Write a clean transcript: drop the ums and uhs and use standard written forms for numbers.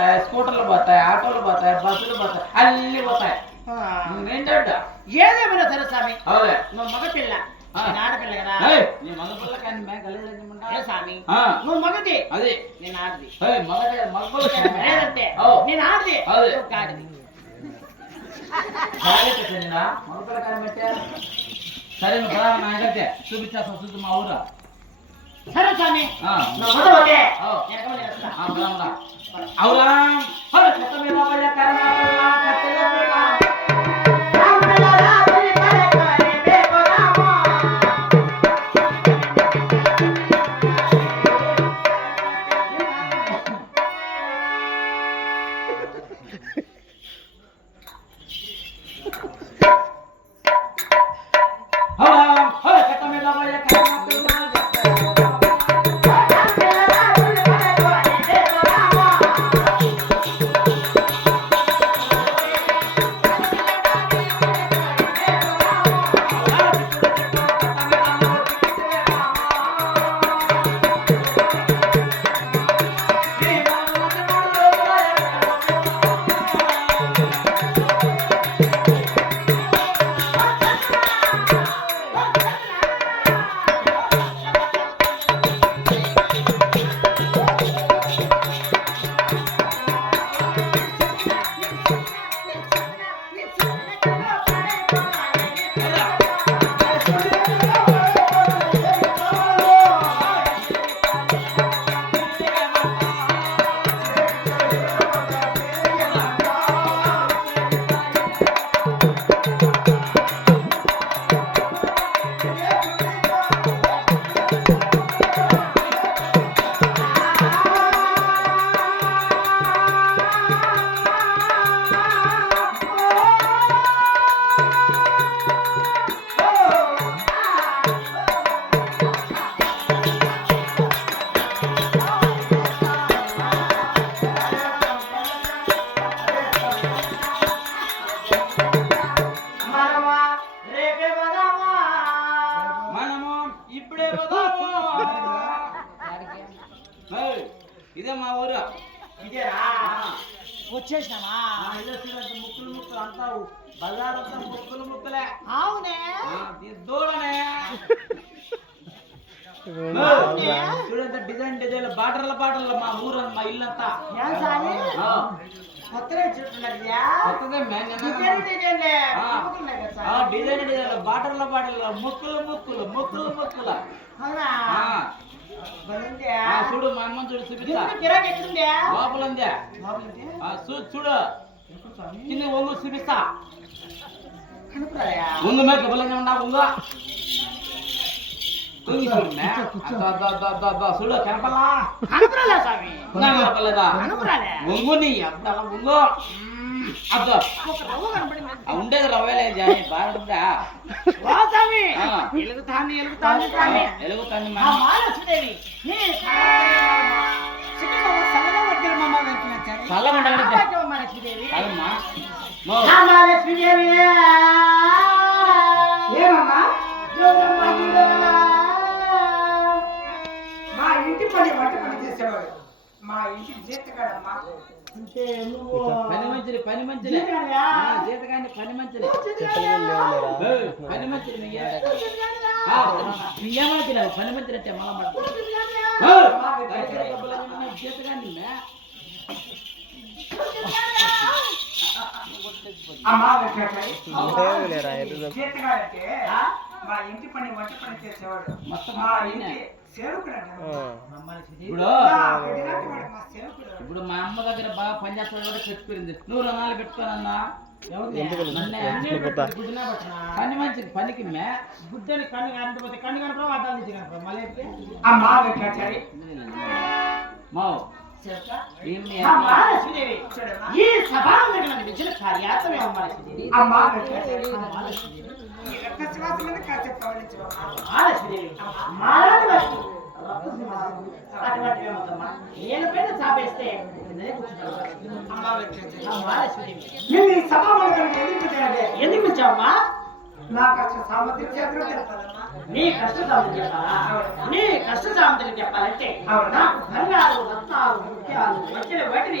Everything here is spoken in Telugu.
పోతాయి, స్కూటర్లు పోతాయి, ఆటోలు పోతాయి, బస్సులు పోతాయి, అన్ని పోతాయి. ఏదేమైనా సరే స్వామి, నువ్వు మగ పిల్ల, ఆడపిల్ల కదా. నీ మగ పిల్ల కానీ స్వామి నువ్వు మగది, అదే నేను ఆడది. లేదంటే నేను ఆడది, ఆడది. మగ పిల్ల కానీ పెట్టారు. సరే నాకైతే చూపించేస్తా, చూసి మా ఊరు. సరే స్వామి అవురా ఇదే మా ఊరు. ఇదేరా వచ్చేసినామా? ముక్కులు ముక్కులు అంటావు, బజారంతా ముక్కులు ముక్కులే. అవునే దూడనే చూడంత డిజైన్ డిజైన్ బాటర్ల బాటర్ల మా ఊరు, మా ఇల్లంతా. డిజైన్ డిజైన్ బాటర్ల బాటర్ల ముక్కులు ముక్కులు ముక్కులు ముక్కుల. చూడు మా అమ్మ చూడు, చూపిస్తా. లోపల ఉందా చూడు, కింద ఒంగు చూపిస్తా. ఒంగు మీద బలంగా ఉండా, ఒంగు చూడు కనపల్లా కనపలేదా? ఒంగు నీ అబ్బా ఒంగు అబ్బా ఉండేది రవ్వలే జాని బాగుందా? ఎలుగుతాంది మా ఇంటి పని వంట పని చేసేవాడు, మా ఇంటి జీతగాడమ్మా. పని మంచిది పని మంచిది జీతగాని పని మంచిది పని మంచిది నీకేమవుతున్నావు? పని మంచిది అంటే మళ్ళీ జీతగాని జీతగాడంటే మా ఇంటి పని వంట పని చేసేవాడు, మా ఇంటి ఇప్పుడు మా అమ్మ దగ్గర బాగా పని చేస్తాడు కూడా చెప్పిపోయింది. నువ్వు రుణాలు పెట్టుకోనన్నా పని మంచిది పనికి గుడ్డని కన్ను కనిపోతే కన్ను కనపడం అడ్డాలు నుంచి కనపడం మళ్ళీ ఈ సభా కార్యాత్మే నేను పైన చాపేస్తే ఎందుకు వచ్చావమ్మా? నా కష్ట సామర్థ్యం నీ కష్ట సామర్థ్యం చెప్పాలా? నీ కష్ట సామర్థ్యం చెప్పాలంటే నాకు బంగారు రత్నాలు ముత్యాలు వచ్చిన వాటిని